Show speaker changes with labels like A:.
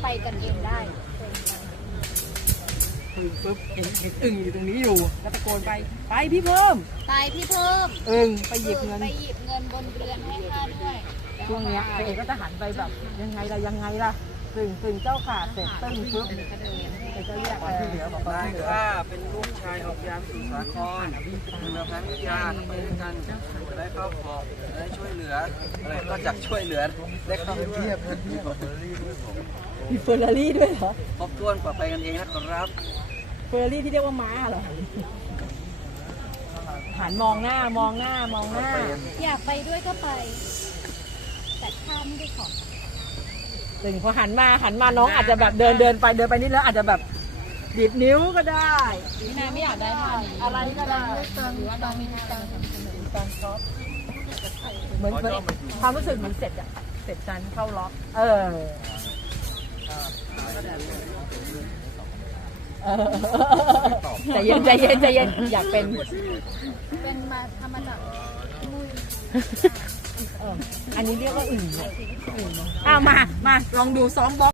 A: ไปกันเองได้
B: ปึ๊บเห็นอึ่งอยู่ตรงนี้อยู่ก็ตะโกนไปพี่เพิ่ม
A: ไปพี่เพิ่ม
B: ไปหยิบเงิน
A: บนเรือนให้ข้าด้วย
B: ช่วงนี้พระเอกก็จะหันไปแบบยังไงล่ะตึงเจ้าขาเสร็จตึ้งปึ๊บจะเรียกที่เหลือบอก
C: นายข้าเป็นลูกชายออกยามสู่สาครเรือแพงวิทยาไปด้วยกันจะได้เข้าขอบจะได้ช่วยเหลืออะไรก็จากช่วยเหลือได้เข้าเทียบ
B: มีเฟอร์รารี่ด้วยเหรอ
C: ครบถ้วนปลอดภัยกันเองนะครับ
B: เฟอร์รารี่ที่เรียกว่าม้าเหรอหันมองหน้า
A: อยากไปด้วยก็ไปแต่ข้าไม่ได้ขอ
B: ถึงพอหันมาน้องอาจจะแบบเดินไปนิดแล้วอาจจะแบบดีดนิ้วก็ได้
A: พี่นายไม่อยากได้ผ้า
B: อะไรก็ได้
A: หรือว่าน้องมีตังค์
B: การช็อปเหมือนความรู้สึกเหมือนเสร็จกันเข้าล็อกใจเย็นอยากเป็น
A: มาทำมาจากมุ้ย
B: อันนี้เรียกว่าอึ่งมาลองดูซ้อมบล็อก